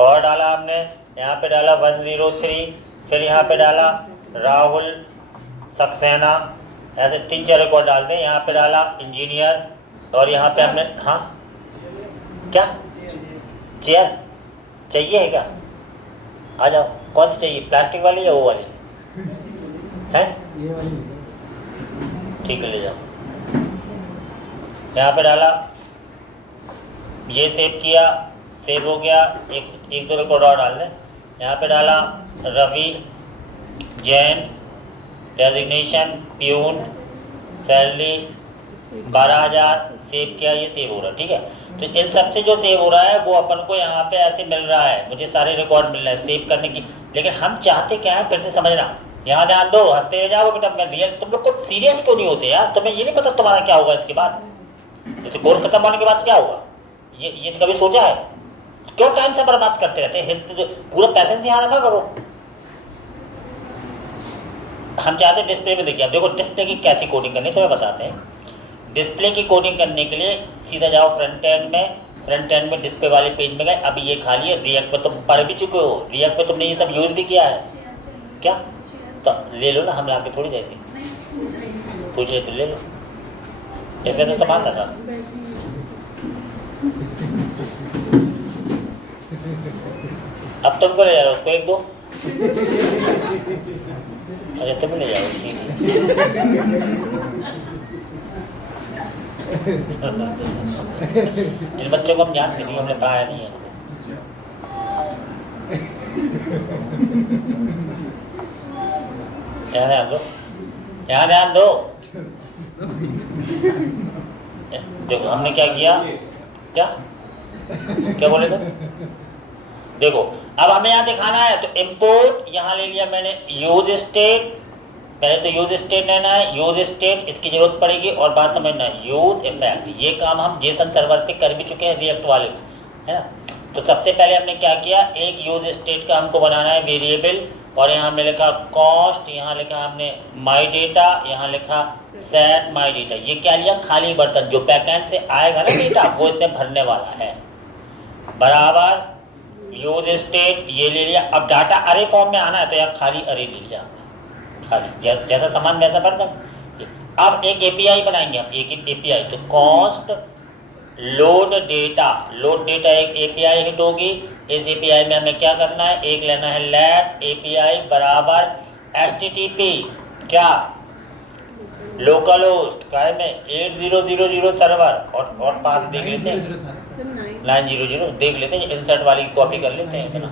और डाला हमने, यहाँ पे डाला 103, फिर यहाँ पे डाला राहुल सक्सेना, ऐसे 3-4 रिकॉर्ड डालते हैं। यहाँ पे डाला इंजीनियर, और यहाँ पे हमने, हाँ क्या चेयर चाहिए है क्या? आ जाओ, कौन सी चाहिए, प्लास्टिक वाली या वो वाली है? ठीक है, ले जाओ। यहाँ पे डाला, ये सेव किया, सेव हो गया। एक दो रिकॉर्ड और डाल दें। यहाँ पे डाला Ravi Jain, designation peon, salary 12,000, save किया, ये सेव हो रहा है। ठीक है, तो इन सब से जो सेव हो रहा है वो अपन को यहाँ पे ऐसे मिल रहा है, मुझे सारे रिकॉर्ड मिल रहे हैं सेव करने की। लेकिन हम चाहते क्या है, फिर से समझना, यहाँ ध्यान दो, हंसते रह जाओ बेटा। मैं रियल, तुम लोग को सीरियस क्यों नहीं होते यार? तुम्हें ये नहीं पता तुम्हारा क्या होगा इसके बाद, जैसे कोर्स खत्म होने के बाद क्या होगा? ये कभी सोचा है? क्यों टाइम से बर्बाद करते रहते हैं? पूरा पैसेंस यहाँ रखा करो। हम चाहते हैं डिस्प्ले में, देखिए आप देखो डिस्प्ले की कैसी कोडिंग करनी है तो मैं बताते हैं। डिस्प्ले की कोडिंग करने के लिए सीधा जाओ फ्रंट एंड में, फ्रंट एंड में डिस्प्ले वाले पेज में गए। अभी ये खाली है, रिएक्ट पे तुम पढ़ भी चुके हो, रिएक्ट पे तुमने ये सब यूज़ भी किया है क्या? तो ले लो ना, हम आके थोड़ी जाएंगे, पूछ रहे तो ले लो, इसमें तो सामान लगा। अब तुमको ले जा रहा उसको, एक दो, अरे तुम ले जाओ इन बच्चों को हम जानते नहीं, हमने पढ़ाया नहीं है। यहाँ ध्यान दो, यहाँ ध्यान दो। देखो हमने क्या किया, क्या क्या बोले थे? देखो अब हमें यहाँ दिखाना है, तो इंपोर्ट यहाँ ले लिया मैंने यूज स्टेट। पहले तो यूज स्टेट लेना है, यूज स्टेट इसकी जरूरत पड़ेगी। और बात समझना है, यूज इफेक्ट, ये काम हम जेसन सर्वर पे कर भी चुके हैं रिएक्ट वाले, है ना। तो सबसे पहले हमने क्या किया, एक यूज स्टेट का हमको बनाना है वेरिएबल, और यहाँ हमने लिखा कॉस्ट, यहाँ लिखा हमने माई डेटा, यहाँ लिखा सेट माई डेटा। ये क्या लिया, खाली बर्तन, जो बैकएंड से आएगा ना डेटा वो इसमें भरने वाला है, बराबर। यूज स्टेट ये ले लिया। अब डाटा अरे फॉर्म में आना है तो यहाँ खाली अरे ले लिया, खाली जैसा सामान वैसा बर्तन। अब एक एपीआई बनाएंगे हम, एक एपीआई, तो cost load data, load data एक एपीआई हिट होगी। इस एपीआई में हमें क्या करना है, एक लेना है लेट एपीआई बराबर एचटीटीपी, क्या लोकल होस्ट काय में 8000 सर्वर, और पास देख लेते हैं 900 देख लेते हैं, इंसर्ट वाली कॉपी कर लेते हैं,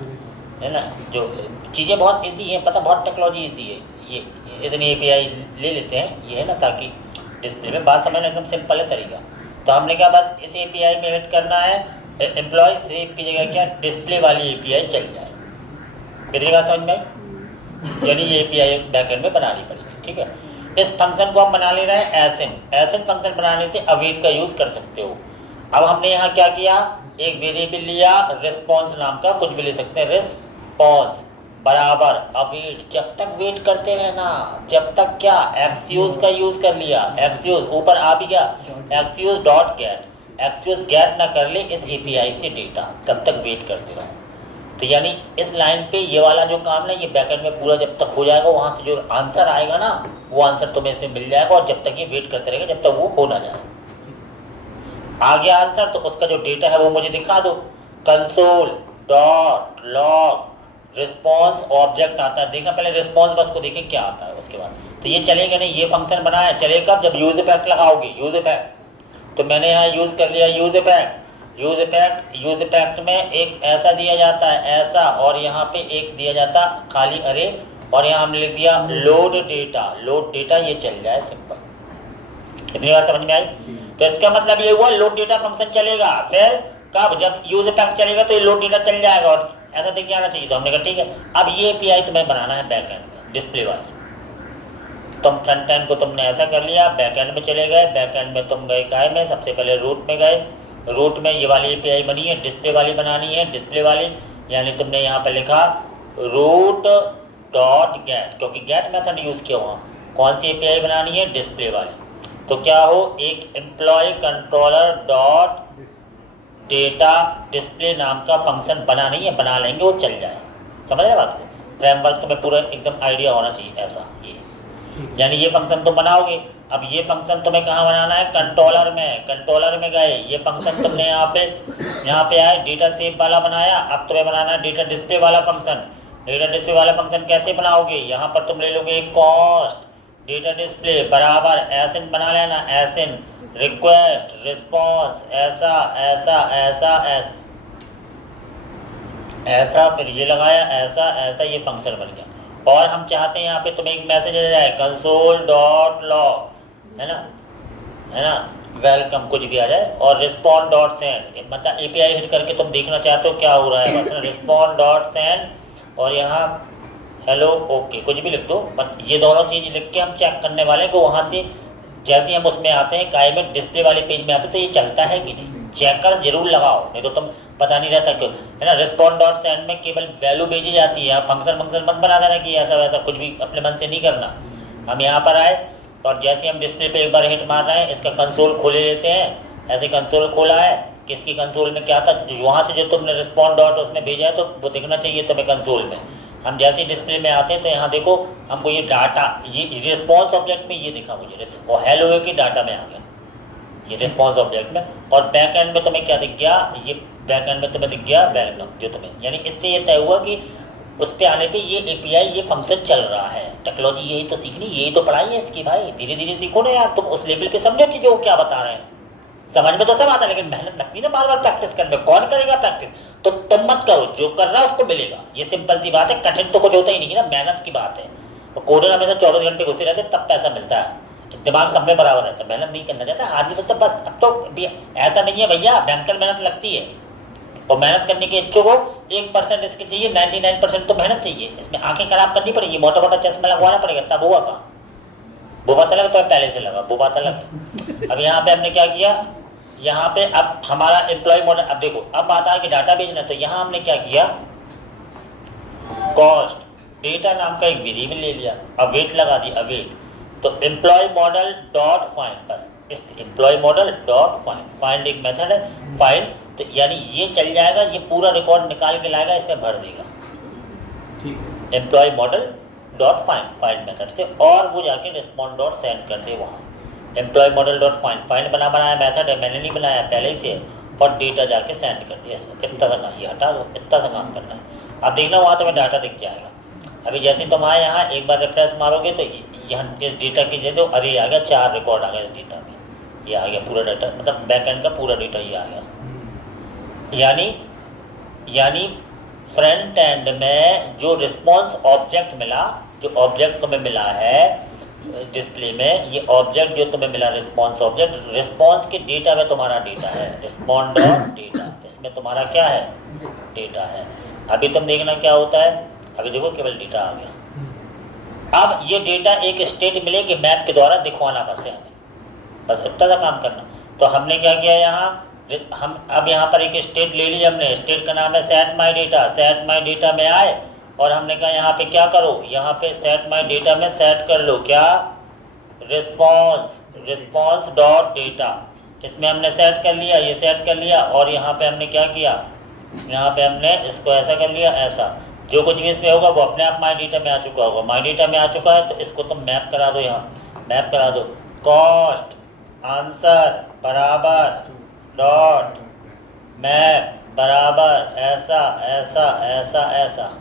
है ना। जो चीज़ें बहुत इजी हैं, पता, बहुत टेक्नोलॉजी इजी है। ये इतनी एपीआई ले लेते हैं, ये है ना, ताकि डिस्प्ले में बात समझना एकदम सिंपल है तरीका। तो हमने क्या, बस इस एपीआई में हिट करना है, एम्प्लॉय सेव की जगह क्या डिस्प्ले वाली एपीआई चल जाए। कितनी बात समझ में आई? यानी ये एपीआई बैकएंड में बनानी पड़ेगी, ठीक है। इस फंक्शन को हम बना ले रहे हैं एसिन। एसिन फंक्शन बनाने से अवेट का यूज़ कर सकते हो। अब हमने यहाँ क्या किया, एक वेरिएबल लिया रिस्पॉन्स नाम का, कुछ भी ले सकते हैं, रिस्पॉन्स बराबर अवेट, जब तक वेट करते रहना, जब तक क्या, एक्सयूज का यूज़ कर लिया, एक्सयूज ऊपर आ भी गया, एक्सयूज डॉट गेट, एक्सयूज गेट ना कर ले इस एपीआई से डेटा, तब तक वेट करते रहो। तो यानी इस लाइन पे ये वाला जो काम ना, ये बैकएंड में पूरा जब तक हो जाएगा, वहाँ से जो आंसर आएगा ना, वो आंसर तुम्हें इसमें मिल जाएगा, और जब तक ये वेट करते रहेगा जब तक वो हो ना जाए। आ गया आंसर, तो उसका जो डेटा है वो मुझे दिखा दो। Console dot log response object आता है, देखना पहले रिस्पॉन्स बस को देखें क्या आता है उसके बाद। तो ये चलेगा नहीं, ये फंक्शन बनाया चलेगा जब यूज इफेक्ट लगाओगे, यूज इफेक्ट। तो मैंने यहाँ यूज़ कर लिया यूज इफेक्ट। यूज इफेक्ट में एक ऐसा दिया जाता है, ऐसा, और यहाँ पे एक दिया जाता खाली अरे, और यहाँ हमने लिख दिया लोड डेटा। लोड डेटा ये चल जाए सिंपल। कितनी बार समझ में आई? तो इसका मतलब ये हुआ लोड डेटा फंक्शन चलेगा, फिर कब, जब यूज इफेक्ट चलेगा तो ये लोड डेटा चल जाएगा, और ऐसा देखिए आना चाहिए। तो हमने कहा ठीक है, अब ये एपीआई तुम्हें बनाना है बैकएंड में, डिस्प्ले वाली। तुम फ्रंट एंड को तुमने ऐसा कर लिया, बैकएंड में चले गए, बैकएंड में तुम गए काय में, सबसे पहले रूट में गए, रूट में ये वाली एपीआई बनी है, डिस्प्ले वाली बनानी है, डिस्प्ले वाली, यानी तुमने यहाँ पर लिखा रूट डॉट गेट, क्योंकि गेट मेथड यूज़ किया वहाँ। कौन सी एपीआई बनानी है, डिस्प्ले वाली। तो क्या हो, एक employ controller dot data display नाम का फंक्शन बना नहीं है, बना लेंगे वो चल जाए। समझ रहे बात को? फ्रेमवर्क तुम्हें पूरा एकदम आइडिया होना चाहिए ऐसा। ये यानी ये फंक्शन तुम बनाओगे, अब ये फंक्शन तुम्हें कहाँ बनाना है? कंट्रोलर में। कंट्रोलर में गए, ये फंक्शन तुमने यहाँ पे आए डेटा सेव वाला बनाया, अब तुम्हें बनाना है डेटा डिस्प्ले वाला फंक्शन। डेटा डिस्प्ले वाला फंक्शन कैसे बनाओगे? यहाँ पर तुम ले लोगे कॉस्ट डेटा डिस्प्ले बराबर एसिन बना लेना, एसिन रिक्वेस्ट रिस्पॉन्स ऐसा ऐसा ऐसा ऐसा ऐसा, फिर ये लगाया ऐसा ऐसा, ये फंक्शन बन गया। और हम चाहते हैं यहाँ पे तुम्हें एक मैसेज आ जाए कंसोल डॉट लॉग, है ना, वेलकम कुछ भी आ जाए, और रिस्पॉन्ड डॉट सेंड, मतलब एपीआई हिट करके तुम देखना चाहते हो क्या हो रहा है, बस रिस्पॉन्ड डॉट सेंड, और यहाँ हेलो ओके कुछ भी लिख दो। ये दोनों चीज़ लिख के हम चेक करने वाले हैं कि वहाँ से जैसे हम उसमें आते हैं काय में डिस्प्ले वाले पेज में आते हैं तो ये चलता है कि नहीं। चेकर जरूर लगाओ, नहीं तो तुम पता नहीं रहता क्यों, है ना। रिस्पॉन्ड डॉट सेंड में केवल वैल्यू भेजी जाती है, फंक्शन मत बना देना कि ऐसा वैसा कुछ भी अपने मन से नहीं करना। हम यहाँ पर आए और जैसे हम डिस्प्ले पे एक बार हिट मार रहे हैं, इसका कंसोल खोले लेते हैं। ऐसे कंसोल खोला है, किसकी कंसोल में क्या था, वहाँ से जो तुमने रिस्पॉन्ड डॉट उसमें भेजा है तो वो दिखना चाहिए तुम्हें कंसोल में। हम जैसे डिस्प्ले में आते हैं तो यहाँ देखो हमको ये डाटा, ये रिस्पॉन्स ऑब्जेक्ट में ये दिखा मुझे, और हेलो के डाटा में आ गया ये रिस्पॉन्स ऑब्जेक्ट में। और बैक एंड में तुम्हें क्या दिख गया? ये बैक एंड में तुम्हें दिख गया वेलकम, जो तुम्हें, यानी इससे ये तय हुआ कि उस पर आने पे ये एपीआई ये फंक्शन चल रहा है। टेक्नोलॉजी यही तो सीखनी, यही तो पढ़ाई है इसकी भाई, धीरे धीरे सीखो ना यार। तुम उस लेवल पे समझो चीज़ें वो क्या बता रहे हैं, समझ में तो सब आता है, लेकिन मेहनत लगती है ना बार बार प्रैक्टिस करने में। कौन करेगा प्रैक्टिस? तो तुम मत करो, जो कर रहा है उसको मिलेगा। ये सिंपल सी बात है, कठिन तो कुछ होता ही नहीं है ना, मेहनत की बात है। तो कोडर हमेशा 24 घंटे घुसे रहते तब पैसा मिलता है, दिमाग सब में बराबर रहता है, मेहनत नहीं करना चाहता आदमी सोचता बस। अब तो ऐसा नहीं है भैया, भयंकर मेहनत लगती है, और मेहनत करने के इच्छुक हो 1% इसके चाहिए, 99% तो मेहनत चाहिए। इसमें आंखें खराब करनी पड़ेगी, मोटा मोटा चश्मा लगवाना पड़ेगा, तब हुआ का वो बात अलग, तो पहले से लगा वो बात अलग है। अब यहाँ पे हमने क्या किया, यहाँ पे अब हमारा एम्प्लॉय मॉडल, अब देखो अब बात आ कि डाटा बेचना, तो यहाँ हमने क्या किया, कॉस्ट डेटा नाम का एक वेरिएबल ले लिया, अवेट लगा दी, अवेट, तो एम्प्लॉय मॉडल डॉट फाइंड, बस इस employ model dot find, find एक मेथड है फाइंड, तो यानी ये चल जाएगा, ये पूरा रिकॉर्ड निकाल के लाएगा, इसमें भर देगा employ model dot find, find method से, और वो जाके रिस्पॉन्ड डॉट सेंड कर दे वहाँ। Employ model dot find, find बनाया मेथड है, मैंने नहीं बनाया पहले ही से, और डेटा जाके सेंड कर दिया। इतना सा काम, ये हटा दो, इतना सा काम करना है। अब देखना वहाँ तुम्हें डाटा दिख जाएगा। अभी जैसे तुम आए यहाँ एक बार रिफ्रेश मारोगे तो यहाँ इस डेटा की जगह अरे आ गया, 4 रिकॉर्ड आ गया इस डेटा में, ये आ गया पूरा डाटा, मतलब बैकएंड का पूरा डेटा ये आ गया। यानी फ्रंट एंड में जो रिस्पॉन्स ऑब्जेक्ट मिला, जो ऑब्जेक्ट तुम्हें मिला है डिस्प्ले में, ये ऑब्जेक्ट जो तुम्हें मिला रिस्पॉन्स ऑब्जेक्ट, रिस्पॉन्स के डेटा में तुम्हारा डेटा है, रिस्पॉन्ड डॉट डेटा, इसमें तुम्हारा क्या है, डेटा है। अभी तुम देखना क्या होता है, अभी देखो केवल डेटा आ गया। अब ये डेटा एक स्टेट मिले कि मैप के द्वारा दिखवाना बस है हमें, बस इतना सा काम करना। तो हमने क्या किया यहाँ, हम अब यहाँ पर एक स्टेट ले ली हमने, स्टेट का नाम है set my data. Set my data में आए और हमने कहा यहाँ पे क्या करो, यहाँ पे सेट माई डेटा में सेट कर लो क्या, रिस्पॉन्स डॉट डेटा, इसमें हमने सेट कर लिया, ये सेट कर लिया, और यहाँ पे हमने क्या किया, यहाँ पे हमने इसको ऐसा कर लिया, ऐसा जो कुछ भी इसमें होगा वो अपने आप माई डेटा में आ चुका होगा। माई डेटा में आ चुका है तो इसको तुम मैप करा दो, यहाँ मैप करा दो, कॉस्ट आंसर बराबर डॉट मैप बराबर ऐसा ऐसा ऐसा ऐसा,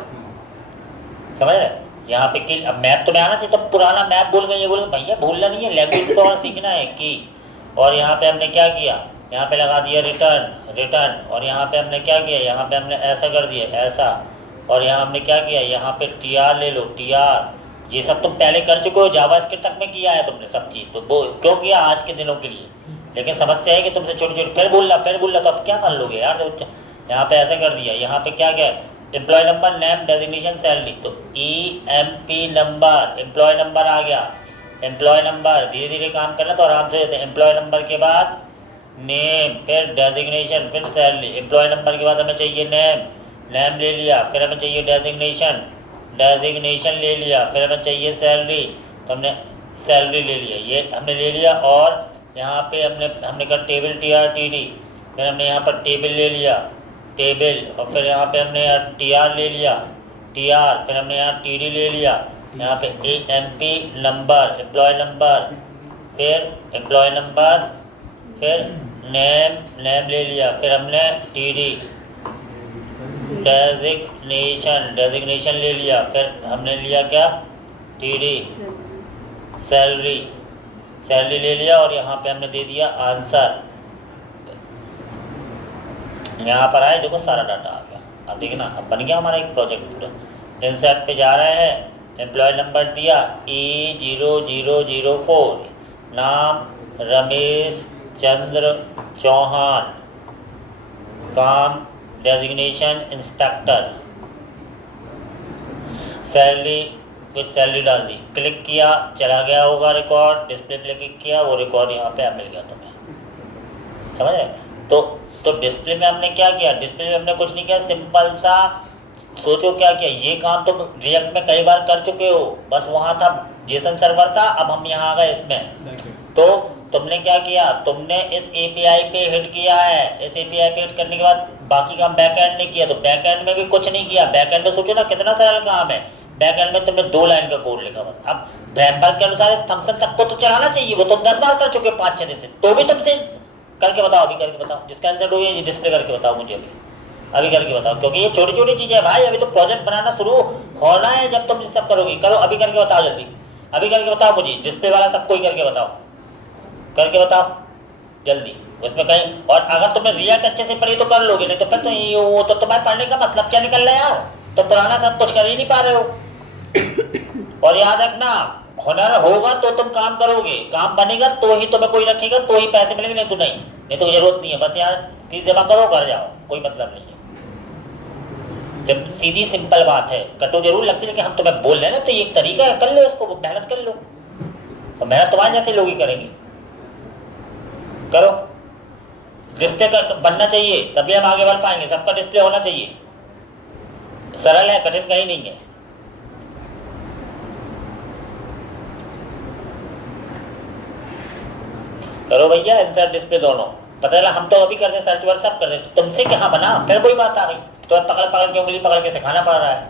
समझ रहे? यहाँ पे कि अब मैप तो में आना चाहिए, तो पुराना मैप भूल गए, ये बोल भैया भूलना नहीं है, लैंग्वेज तो और सीखना है कि। और यहाँ पे हमने क्या किया, यहाँ पे लगा दिया रिटर्न, और यहाँ पे हमने क्या किया, यहाँ पे हमने ऐसा कर दिया ऐसा, और यहाँ हमने क्या किया, यहाँ पे टीआर ले लो, टीआर, ये सब तुम पहले कर चुके हो, जावास्क्रिप्ट तक में किया है तुमने सब चीज़, तो वो क्यों किया आज के दिनों के लिए। लेकिन समस्या है कि तुमसे छोटी छोटी फिर बोलना तो अब क्या कर लोगे यार। तो यहाँ पे ऐसा कर दिया, यहाँ पे क्या क्या employ number name designation salary, तो EMP नंबर, एम्प्लॉय नंबर आ गया, एम्प्लॉय नंबर, धीरे धीरे काम करना तो आराम से देते हैं। एम्प्लॉय नंबर के बाद नेम, फिर डेजिग्नेशन, फिर सैलरी। एम्प्लॉय नंबर के बाद हमें चाहिए नेम ले लिया, फिर हमें चाहिए डेजिग्नेशन ले लिया, फिर हमें चाहिए सैलरी, तो हमने सैलरी ले लिया, ये हमने ले लिया। और यहाँ पे हमने कहा टेबल TRTD, फिर हमने यहाँ पर टेबल ले लिया, टेबल, और फिर यहाँ पे हमने यहाँ TR ले लिया, TR, फिर हमने यहाँ TD ले लिया, यहाँ पे AMP नंबर, एम्प्लॉय नंबर, फिर एम्प्लॉय नंबर, फिर नेम ले लिया, फिर हमने TD, डेजिग्नेशन ले लिया, फिर हमने लिया क्या, TD, सैलरी ले लिया, और यहाँ पे हमने दे दिया आंसर। यहाँ पर आए, देखो सारा डाटा आ गया। अब देखिए ना, अब बन गया हमारा एक प्रोजेक्ट। इंसर्ट पे जा रहे हैं, एम्प्लॉय नंबर दिया E0004, नाम रमेश चंद्र चौहान, काम डेजिग्नेशन इंस्पेक्टर, सैलरी, कुछ सैलरी डाल दी, क्लिक किया, चला गया होगा रिकॉर्ड, डिस्प्ले पे क्लिक किया, वो रिकॉर्ड यहाँ पे मिल गया तुम्हें, समझ रहे? तो डिस्प्ले में हमने क्या किया, डिस्प्ले में हमने कुछ नहीं किया, सिंपल सा सोचो क्या किया, ये काम तुम रिएक्ट में कई बार कर चुके हो, बस वहाँ था जेसन सर्वर था, अब हम यहाँ आ गए इसमें। तो तुमने क्या किया, तुमने इस API पे हिट किया है, इस API पे हिट करने के बाद बाकी काम बैकएंड ने किया, तो बैकएंड में भी कुछ नहीं किया। बैकएंड में सोचो ना कितना सरल काम है, बैकएंड में तुमने 2 लाइन का कोड लिखा हुआ। अब फ्रेमवर्क के अनुसार इस फंक्शन तक को तो चलाना चाहिए, वो तुम 10 बार कर चुके 5-6 दिन से, तो भी तुमसे करके बताओ, अभी करके बताओ, जिसका आंसर हो ये डिस्प्ले करके बताओ मुझे, अभी करके बताओ, क्योंकि ये छोटी छोटी चीज़ें है भाई, अभी तो प्रोजेक्ट बनाना शुरू होना है, जब तुम ये सब करोगे। करो, अभी करके बताओ, जल्दी अभी करके बताओ मुझे, डिस्प्ले वाला सबको ही करके बताओ, करके बताओ जल्दी उसमें कहीं। और अगर तुमने रिएक्ट अच्छे से पढ़ी तो कर लोगे, नहीं तो फिर तो ये वो तो तुम्हारे पढ़ने का मतलब क्या निकल रहा है यार, तो पुराना सब कुछ कर ही नहीं पा रहे हो। और याद रखना, हुनर होगा तो तुम काम करोगे, काम बनेगा तो ही तुम्हें कोई रखेगा, तो ही पैसे मिलेंगे, नहीं तो नहीं तो जरूरत नहीं है। बस यार फीस जमा करो, कर जाओ, कोई मतलब नहीं है। सीधी सिंपल बात है, कटो जरूर लगती है, लेकिन हम तुम्हें बोल रहे हैं ना, तो ये एक तरीका है, कर लो इसको, मेहनत कर लो, और मेहनत तुम्हारे जैसे लोग ही करेंगे। करो, डिस्प्ले का बनना चाहिए, तभी हम आगे बढ़ पाएंगे, सबका डिस्प्ले होना चाहिए। सरल है, कठिन कहीं नहीं है। करो भैया, इंसर्ट डिस्प्ले दोनों, पता चला हम तो अभी कर रहे, सर्च वर्च सब कर रहे, तुमसे कहाँ बना, फिर वही बात आ गई, तो पकड़ के उंगली पकड़ के सिखाना पड़ रहा है।